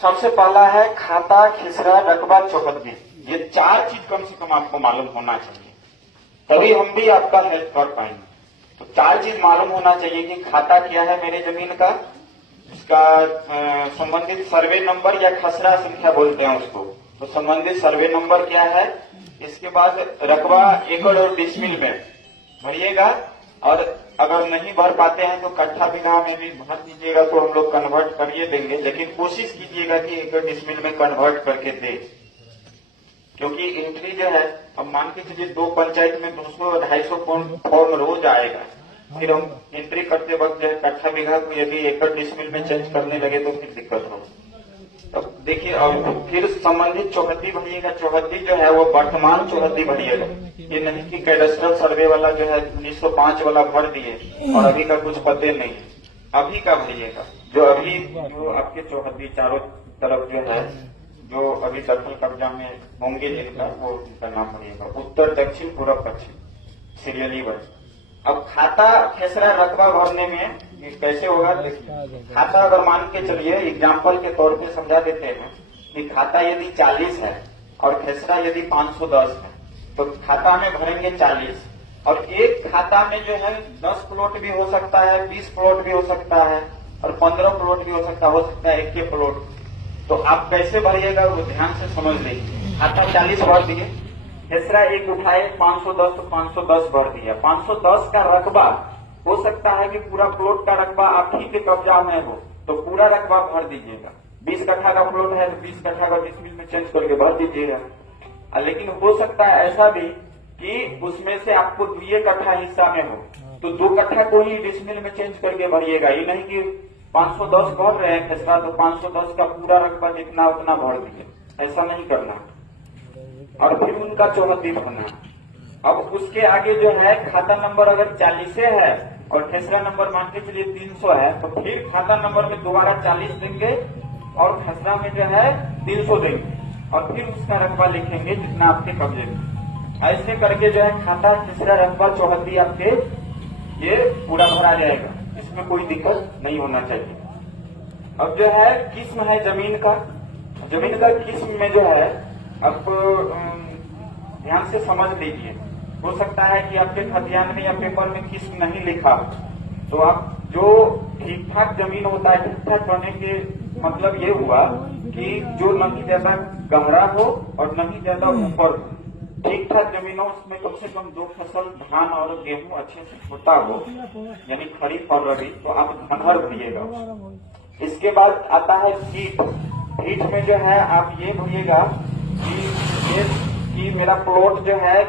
सबसे पहला है खाता, खिसरा, रकबा, चौहद्दी। ये 4 चीज कम से कम आपको मालूम होना चाहिए, तभी हम भी आपका हेल्प कर पाएंगे। तो 4 चीज मालूम होना चाहिए कि खाता क्या है मेरे जमीन का, उसका संबंधित सर्वे नंबर या खसरा संख्या बोलते हैं उसको, तो संबंधित सर्वे नंबर क्या है। इसके बाद रकबा एकड़ और डिसमिल में भरिएगा, और अगर नहीं भर पाते हैं तो कट्ठा बीघा में भी भर दीजिएगा, तो हम लोग कन्वर्ट करिए देंगे, लेकिन कोशिश कीजिएगा कि एकड़ डिसमिल में कन्वर्ट करके दे, क्योंकि एंट्री जो है, अब मान के चलिए 2 पंचायत में 200-250 फॉर्म रोज आएगा, फिर हम एंट्री करते वक्त जो है कट्ठा बीघा को यदि एकड़ डिसमिल में चेंज करने लगे तो फिर दिक्कत हो। अब देखिए, अब फिर संबंधित चौहद्दी भरिएगा। चौहद्दी जो है वो वर्तमान चौहद्दी भरिएगा, ये नहीं कि कैडेस्ट्रल सर्वे वाला जो है 1905 वाला भर दिए और अभी का कुछ पते नहीं, अभी का भरिएगा, जो अभी जो आपके चौहद्दी चारों तरफ जो है, जो अभी दखल कब्जा में होंगे जिनका, वो उनका नाम भरिएगा, उत्तर, दक्षिण, पूर्व, पश्चिम, सीरियली वाइज। अब खाता, खेसरा, रकबा भरने में ये कैसे होगा देखिए। खाता अगर मान के चलिए, एग्जाम्पल के तौर पे समझा देते हैं कि खाता यदि 40 है और खेसरा यदि 510 है, तो खाता में भरेंगे 40, और एक खाता में जो है 10 प्लॉट भी हो सकता है, 20 प्लॉट भी हो सकता है, और 15 प्लॉट भी हो सकता है एक के प्लॉट। तो आप कैसे भरिएगा वो ध्यान से समझ लीजिए। खाता 40 भर दिए, खेसरा एक उठाए 510 तो 510 भर दिया। 510 का रकबा हो सकता है कि पूरा प्लॉट का रकबा आप ही के कब्जा में हो, तो पूरा रकबा भर दीजिएगा। 20 कट्ठा का प्लॉट है तो 20 कट्ठा का डिसमिल में चेंज करके भर दीजिएगा। लेकिन हो सकता है ऐसा भी कि उसमें से आपको 2 कट्ठा हिस्सा में हो, तो 2 कट्ठा को ही डिसमिल में चेंज करके भरिएगा। ये नहीं कि 510 भर रहे हैं खेसरा, तो 510 का पूरा रकबा जितना उतना भर दीजिए, ऐसा नहीं करना। और फिर उनका चौहद्दी भरना। अब उसके आगे जो है खाता नंबर अगर 40 है और खेसरा नंबर मान के चलिए 300 है, तो फिर खाता नंबर में दोबारा 40 देंगे और खेसरा में जो है 300 देंगे, और फिर उसका रकबा लिखेंगे जितना आपके कब्जे में। ऐसे करके जो है खाता, खेसरा, रकबा, चौहद्दी आपके ये पूरा भरा जाएगा, इसमें कोई दिक्कत नहीं होना चाहिए। अब जो है किस्म है जमीन का, जमीन का किस्म में जो है आपको ध्यान से समझ लीजिए। हो सकता है कि आपके खतियान में या पेपर में किस्म नहीं लिखा, तो आप जो ठीक ठाक जमीन होता है, ठीक ठाक होने के मतलब ये हुआ कि जो नहीं ज्यादा गहरा हो और नहीं ज्यादा ऊपर हो, ठीक ठाक जमीन हो, उसमें कम से कम 2 फसल धान और गेहूं अच्छे से होता हो, यानी खरीफ और रबी, तो आप धनहर भरिएगा। इसके बाद आता है फीट। फीट में जो है आप ये भरिएगा कि मेरा प्लॉट जो है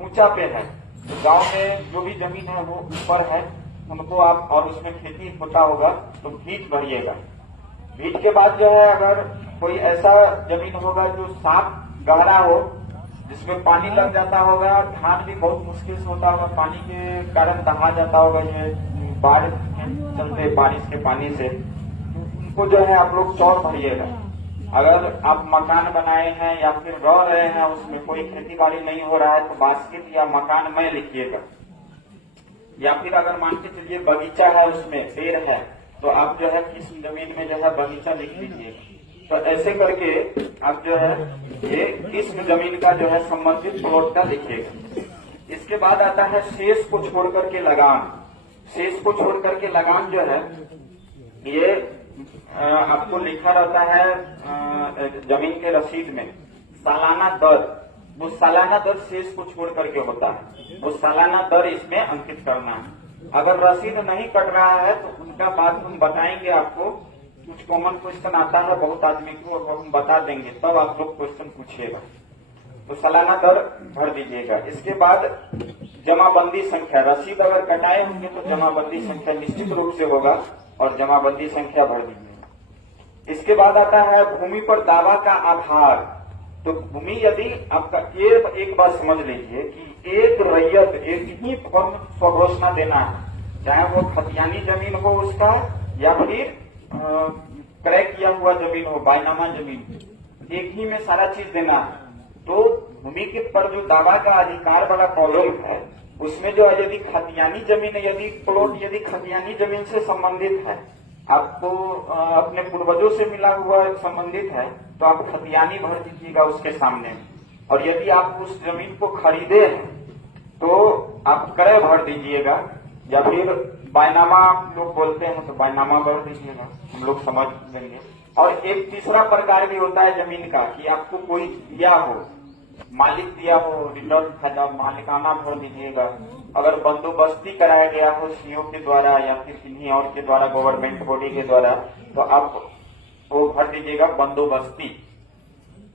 ऊंचा पे है, तो गांव में जो भी जमीन है वो ऊपर है, उनको आप, और उसमें खेती होता होगा तो फीट भरिएगा। फीट के बाद जो है अगर कोई ऐसा जमीन होगा जो साफ गहरा हो, जिसमें पानी लग जाता होगा, धान भी बहुत मुश्किल से होता होगा, पानी के कारण दहा जाता होगा, ये बाढ़ के चलते बारिश के पानी से, उनको जो है आप लोग चौर भरिएगा। अगर आप मकान बनाए हैं या फिर रह रहे हैं, उसमें कोई खेती बाड़ी नहीं हो रहा है, तो बास्केट या मकान में लिखिएगा। या फिर अगर मान के चलिए बगीचा है, उसमें पेड़ है, तो आप जो है किस जमीन में जो है बगीचा लिख लीजिएगा। तो ऐसे करके आप जो है ये किस्म जमीन का जो है संबंधित प्लॉट का लिखिएगा। इसके बाद आता है शेष को छोड़ करके लगान। शेष को छोड़ करके लगान जो है ये आपको लिखा रहता है जमीन के रसीद में सालाना दर। वो सालाना दर शेष को छोड़ करके होता है, वो सालाना दर इसमें अंकित करना है। अगर रसीद नहीं कट रहा है तो उनका बात हम बताएंगे आपको। कुछ कॉमन क्वेश्चन आता है बहुत आदमी को, और हम बता देंगे, तब आप लोग क्वेश्चन पूछिएगा। तो सालाना दर भर दीजिएगा। इसके बाद जमाबंदी संख्या, रसीद अगर कटाए होंगे तो जमाबंदी संख्या निश्चित रूप से होगा, और जमाबंदी संख्या भर दीजिएगा। इसके बाद आता है भूमि पर दावा का आधार। तो भूमि यदि आपका एक बात समझ लीजिए कि एक रैयत एक ही फॉर्म स्वघोषणा देना है, चाहे वो खतियानी जमीन हो उसका या फिर क्रय किया हुआ जमीन हो, बायनामा जमीन, एक ही में सारा चीज देना है। तो भूमि के पर जो दावा का अधिकार वाला कॉलम है, उसमें जो है यदि खतियानी जमीन, यदि प्लॉट यदि खतियानी जमीन से संबंधित है, आपको अपने पूर्वजों से मिला हुआ संबंधित है तो आप खतियानी भर दीजिएगा उसके सामने। और यदि आप उस जमीन को खरीदे हैं तो आप क्रय भर दीजिएगा, या फिर बायनामा आप लोग बोलते हैं तो बायनामा भर दीजिएगा, हम लोग समझ लेंगे। और एक तीसरा प्रकार भी होता है जमीन का कि आपको कोई दिया हो, मालिक दिया हो, रिटर्न खजा मालिकाना भर दीजिएगा। अगर बंदोबस्ती कराया गया हो सीओ के द्वारा या फिर किन्हीं और के द्वारा, गवर्नमेंट बॉडी के द्वारा, तो आप वो भर दीजिएगा बंदोबस्ती।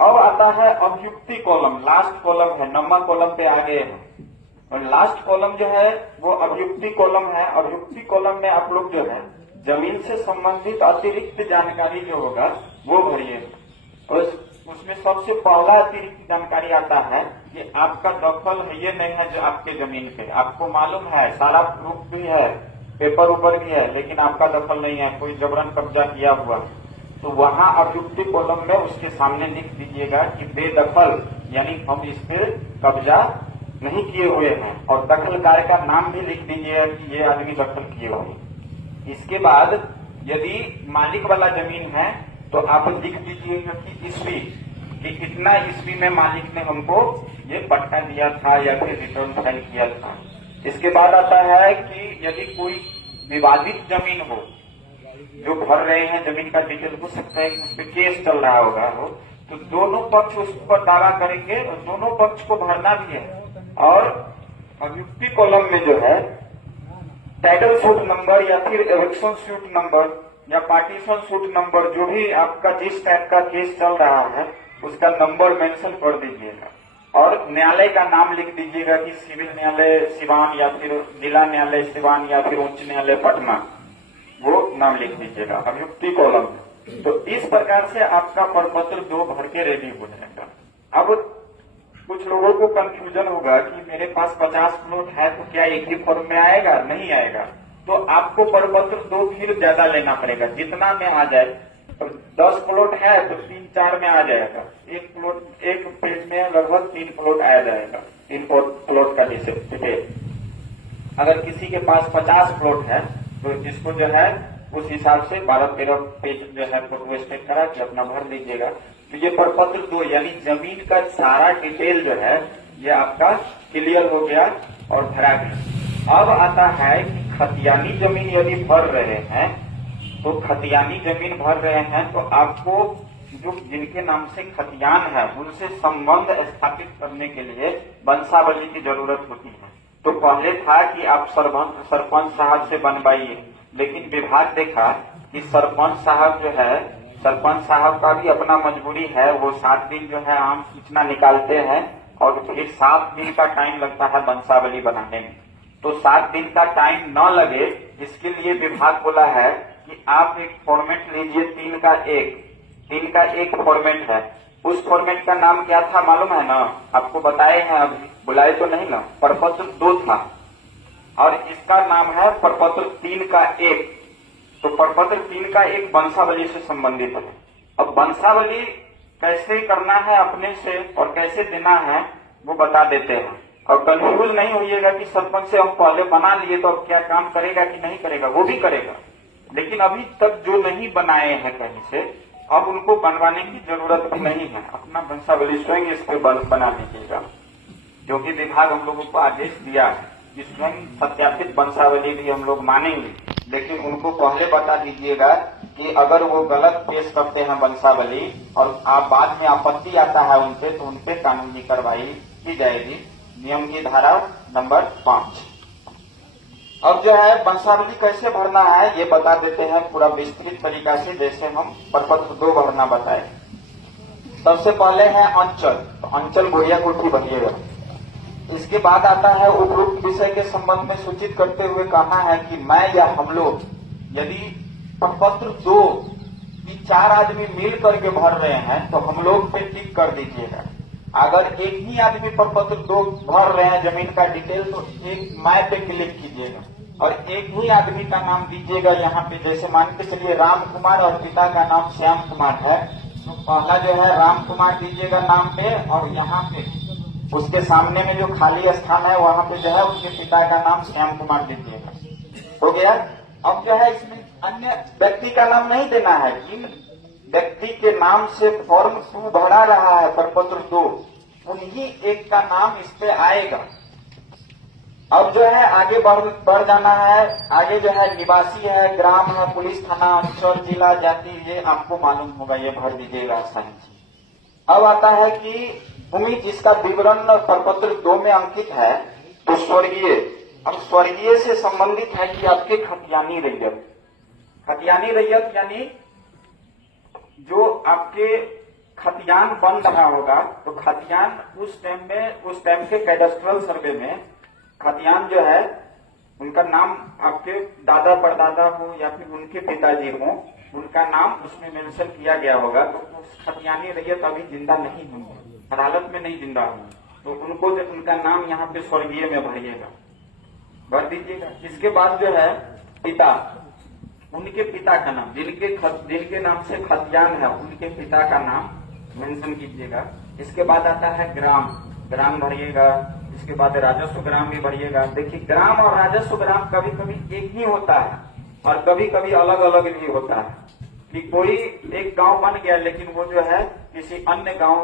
अब आता है अभियुक्ति कॉलम, लास्ट कॉलम है, नंबर कॉलम पे आगे है, और लास्ट कॉलम जो है वो अभियुक्ति कॉलम है। अभियुक्ति कॉलम में आप लोग जो है जमीन से संबंधित अतिरिक्त जानकारी जो होगा वो भरिए। और उसमें सबसे पहला अतिरिक्त जानकारी आता है कि आपका दखल है ये नहीं है जो आपके जमीन पे, आपको मालूम है, सारा प्रूफ भी है, पेपर ऊपर भी है, लेकिन आपका दखल नहीं है, कोई जबरन कब्जा किया हुआ, तो वहां अभियुक्ति कॉलम में उसके सामने लिख दीजिएगा कि बेदखल, यानी हम इस पर कब्जा नहीं किए हुए हैं, और दखलकार का नाम भी लिख दीजिएगा कि ये आदमी दखल किए हुए। इसके बाद यदि मालिक वाला जमीन है तो आप लिख दीजिएगा कि ईस्वी, कि कितना ईस्वी में मालिक ने हमको ये पट्टा दिया था या फिर रिटर्न फाइल किया था। इसके बाद आता है कि यदि कोई विवादित जमीन हो, जो भर रहे हैं जमीन का डिटेल हो सकता है कि उस पर केस चल रहा होगा हो, तो दोनों पक्ष उस पर दावा करेंगे और दोनों पक्ष को भरना भी है। और अभियुक्ति कॉलम में जो है टाइटल सूट नंबर या फिर एविक्शन सूट नंबर या पार्टीशन सूट नंबर, जो भी आपका जिस टाइप का केस चल रहा है उसका नंबर मेंशन कर दीजिएगा। और न्यायालय का नाम लिख दीजिएगा कि सिविल न्यायालय सिवान या फिर जिला न्यायालय सिवान या फिर उच्च न्यायालय पटना, वो नाम लिख दीजिएगा अभियुक्ति कॉलम में। तो इस प्रकार से आपका प्रपत्र 2 भर के रेडी हो जाएगा। अब कुछ लोगों को कंफ्यूजन होगा कि मेरे पास 50 प्लॉट है तो क्या एक ही फॉर्म में आएगा? नहीं आएगा। तो आपको प्रपत्र 2 फिर ज्यादा लेना पड़ेगा, जितना में आ जाए। तो 10 प्लॉट है तो 3-4 में आ जाएगा, एक पेज में लगभग 3 प्लॉट आ जाएगा, 3 प्लॉट का डिटेल। अगर किसी के पास 50 प्लॉट है तो इसको जो है उस हिसाब से 12-13 पेज जो है फोटो स्टेट करा के अपना भर लीजिएगा। तो ये प्रपत्र 2 यानी जमीन का सारा डिटेल जो है ये आपका क्लियर हो गया और भरा गया। अब आता है कि खतियानी जमीन यदि भर रहे हैं तो खतियानी जमीन भर रहे हैं तो आपको जो जिनके नाम से खतियान है उनसे संबंध स्थापित करने के लिए वंशावली की जरूरत होती है। तो पहले था कि आप सरपंच साहब से बनवाइए, लेकिन विभाग देखा कि सरपंच साहब जो है, सरपंच साहब का भी अपना मजबूरी है, वो 7 दिन जो है आम सूचना निकालते हैं और फिर 7 दिन का टाइम लगता है वंशावली बनाने में। तो 7 दिन का टाइम न लगे इसके लिए विभाग बोला है कि आप एक फॉर्मेट लीजिए, 3 का 1 फॉर्मेट है। उस फॉर्मेट का नाम क्या था मालूम है ना? आपको बताए हैं, अभी बुलाए तो नहीं ना? प्रपत्र 2 था और इसका नाम है प्रपत्र 3 का 1। तो प्रपत्र 3 का 1 वंशावली से संबंधित है। अब वंशावली कैसे करना है अपने से और कैसे देना है वो बता देते हैं। और कंफ्यूज नहीं होइएगा कि सरपंच से हम पहले बना लिए तो अब क्या काम करेगा कि नहीं करेगा, वो भी करेगा, लेकिन अभी तक जो नहीं बनाए हैं कहीं से, अब उनको बनवाने की जरूरत भी नहीं है। अपना वंशावली स्वयं इस पे बना लीजिएगा, क्योंकि विभाग हम लोगों को आदेश दिया है कि स्वयं सत्यापित वंशावली भी हम लोग मानेंगे, लेकिन उनको पहले बता दीजिएगा कि अगर वो गलत पेश करते हैं वंशावली और आप बाद में आपत्ति आता है उनसे, तो उनसे कानूनी कार्रवाई की जाएगी। नियम की धारा नंबर 5। अब जो है वंशावली कैसे भरना है ये बता देते हैं पूरा विस्तृत तरीका से, जैसे हम प्रपत्र 2 भरना बताए। सबसे पहले है अंचल, तो अंचल बढ़िया कोठी भरिएगा। इसके बाद आता है उपरोक्त विषय के संबंध में सूचित करते हुए कहना है कि मैं या हम लोग, यदि प्रपत्र 2 की 4 आदमी मिल करके भर रहे हैं तो हम लोग पे टिक कर दीजिएगा। अगर एक ही आदमी प्रपत्र 2 भर रहे हैं जमीन का डिटेल तो एक मैं पे क्लिक कीजिएगा और एक ही आदमी का नाम दीजिएगा। यहाँ पे जैसे मान के चलिए राम कुमार और पिता का नाम श्याम कुमार है, तो पहला जो है राम कुमार दीजिएगा नाम पे, और यहाँ पे उसके सामने में जो खाली स्थान है वहाँ पे जो है उसके पिता का नाम श्याम कुमार दीजिएगा। हो गया। अब जो है इसमें अन्य व्यक्ति का नाम नहीं देना है। जिन व्यक्ति के नाम से फॉर्म 2 भरा रहा है, प्रपत्र 2, उन्हीं एक का नाम इस पे आएगा। अब जो है आगे बढ़ जाना है। आगे जो है निवासी है, ग्राम है, पुलिस थाना, अक्षर, जिला, जाति, ये आपको मालूम होगा, ये भर दीजिएगा सारी चीज। अब आता है कि भूमि जिसका विवरण प्रपत्र 2 में अंकित है, तो स्वर्गीय। अब स्वर्गीय से संबंधित है कि आपके खतियानी रैयत। खतियानी रैयत यानी जो आपके खतियान बन रहा होगा, तो खतियान उस टाइम के कैडेस्ट्रल सर्वे में खतियान जो है, उनका नाम आपके दादा परदादा हो या फिर उनके पिताजी हो, उनका नाम उसमें मेंशन किया गया होगा। तो उस खतियानी रैयत अभी जिंदा नहीं होंगे, हर हालत में नहीं जिंदा होंगे, तो उनको उनका नाम यहाँ पे स्वर्गीय में भरिएगा, भर दीजिएगा। इसके बाद जो है पिता, उनके पिता का नाम, जिनके नाम से खतियान है, उनके पिता का नाम मेंशन कीजिएगा। इसके बाद आता है ग्राम भरिएगा। इसके बाद राजस्व ग्राम भी भरिएगा। देखिए, ग्राम और राजस्व ग्राम कभी कभी एक ही होता है और कभी कभी अलग अलग भी होता है। कि कोई एक गांव बन गया, लेकिन वो जो है किसी अन्य गांव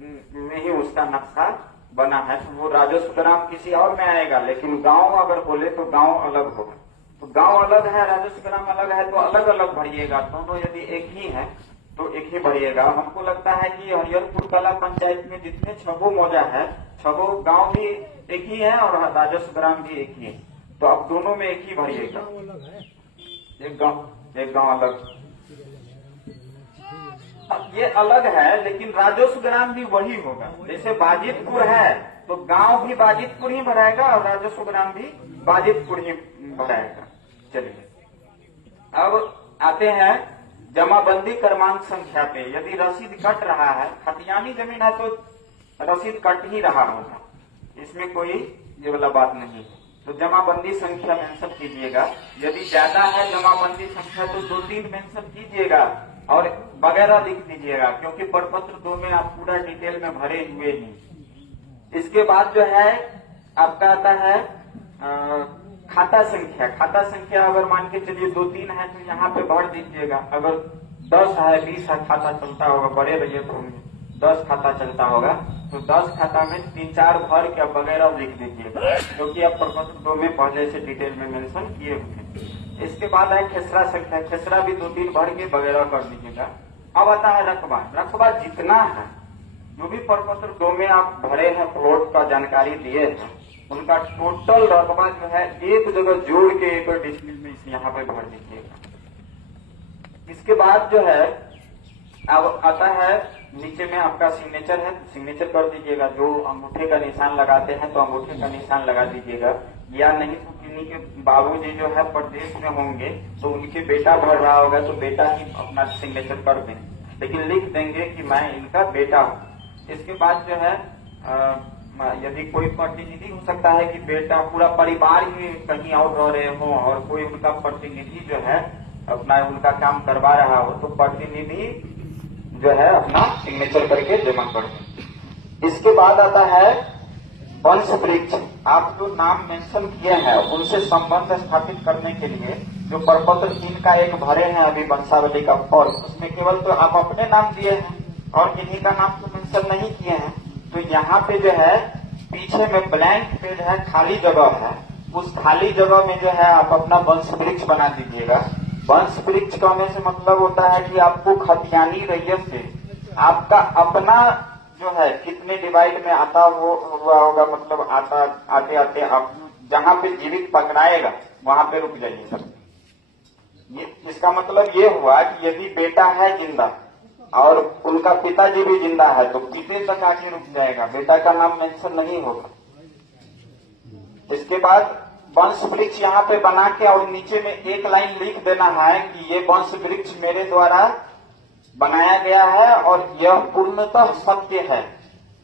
में ही उसका नक्शा बना है, तो वो राजस्व ग्राम किसी और में आएगा। लेकिन गांव अगर बोले तो गांव अलग होगा। तो गांव अलग है, राजस्व ग्राम अलग है, तो अलग अलग भरिएगा। दोनों यदि एक ही है तो एक ही भरिएगा। हमको लगता है कि हरिहरपुर कला पंचायत में जितने 6 मौजा है, 6 गांव भी एक ही है और राजस्व ग्राम भी एक ही है, तो अब दोनों में एक ही भरिएगा। एक गांव अलग। अब ये अलग है, लेकिन राजस्व ग्राम भी वही होगा। जैसे बाजितपुर है तो गांव भी बाजितपुर ही भराएगा और राजस्व ग्राम भी बाजितपुर ही भराएगा। चलिए, अब आते हैं जमाबंदी क्रमांक संख्या पे। यदि रसीद कट रहा है, खतियानी जमीन है तो रसीद कट ही रहा होगा, इसमें कोई ये वाला बात नहीं है। तो जमाबंदी संख्या मेंशन कीजिएगा। यदि ज्यादा है जमाबंदी संख्या तो 2-3 मेंशन कीजिएगा और वगैरह लिख दीजिएगा, क्योंकि प्रपत्र 2 में आप पूरा डिटेल में भरे हुए हैं। इसके बाद जो है आपका आता है खाता संख्या। खाता संख्या अगर मान के चलिए 2-3 है तो यहाँ पे भर दीजिएगा। अगर 10 है, 20 है खाता चलता होगा, बड़े रहिए तो 10 खाता चलता होगा, तो 10 खाता में 3-4 भर के वगैरह लिख दीजिएगा, क्योंकि आप प्रपत्र 2 में पहले से डिटेल में मेंशन किए हुए। इसके बाद है खेसरा संख्या। खेसरा भी 2-3 भर के वगैरह कर दीजिएगा। अब आता है रकबा। रकबा जितना है, जो भी प्रपत्र 2 में आप भरे हैं, प्लॉट का जानकारी दिए हैं, उनका टोटल रकबा जो है एक जगह जोड़ के एकड़ डिसमिल में इस यहाँ पे भर दीजिएगा। इसके बाद जो है अब आता है नीचे में आपका सिग्नेचर है, सिग्नेचर कर दीजिएगा। जो अंगूठे का निशान लगाते हैं तो अंगूठे का निशान लगा दीजिएगा, या नहीं तो किन्हीं के बाबूजी जो है प्रदेश में होंगे तो उनके बेटा भर रहा होगा तो बेटा ही अपना सिग्नेचर कर दें, लेकिन लिख देंगे कि मैं इनका बेटा हूँ। इसके बाद जो है यदि कोई प्रतिनिधि हो सकता है कि बेटा पूरा परिवार ही कहीं और रह रहे हो और कोई उनका प्रतिनिधि जो है अपना उनका काम करवा रहा हो, तो प्रतिनिधि जो है अपना सिग्नेचर करके जमा कर दें। इसके बाद आता है वंश वृक्ष। आप जो नाम मेंशन किए हैं उनसे संबंध स्थापित करने के लिए जो प्रपत्र 3 का एक भरे हैं अभी वंशावली का फॉर्म, उसमें केवल तो आप अपने नाम दिए हैं और किन्हीं का नाम तो मेंशन नहीं किए हैं। तो यहाँ पे जो है पीछे में ब्लैंक पेज है, खाली जगह है, उस खाली जगह में जो है आप अपना वंश वृक्ष बना दीजिएगा। वंश वृक्ष कहने से मतलब होता है कि आपको खतियानी रैयत से आपका अपना जो है कितने डिवाइड में आता हुआ होगा, मतलब आते आते आप जहाँ पे जीवित पकड़ाएगा वहां पे रुक जाइए सर। इसका मतलब ये हुआ कि यदि बेटा है जिंदा और उनका पिताजी भी जिंदा है तो पिते तक आगे रुक जाएगा, बेटा का नाम मेंशन नहीं होगा। इसके बाद वंश वृक्ष यहाँ पे बना के और नीचे में एक लाइन लिख देना है कि ये वंश वृक्ष मेरे द्वारा बनाया गया है और यह पूर्णतः सत्य है,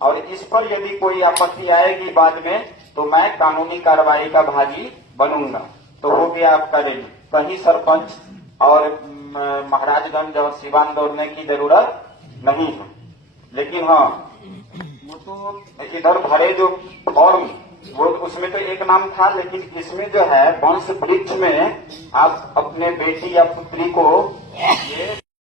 और इस पर यदि कोई आपत्ति आएगी बाद में तो मैं कानूनी कार्रवाई का भागी बनूंगा। तो हो गया आपका रेडी। कहीं सरपंच और महाराजगंज और सिवान दौड़ने की जरूरत नहीं है। लेकिन हाँ, वो तो इधर भरे जो फॉर्म वो उसमें तो एक नाम था, लेकिन इसमें जो है वंश वृक्ष में आप अपने बेटी या पुत्री को ये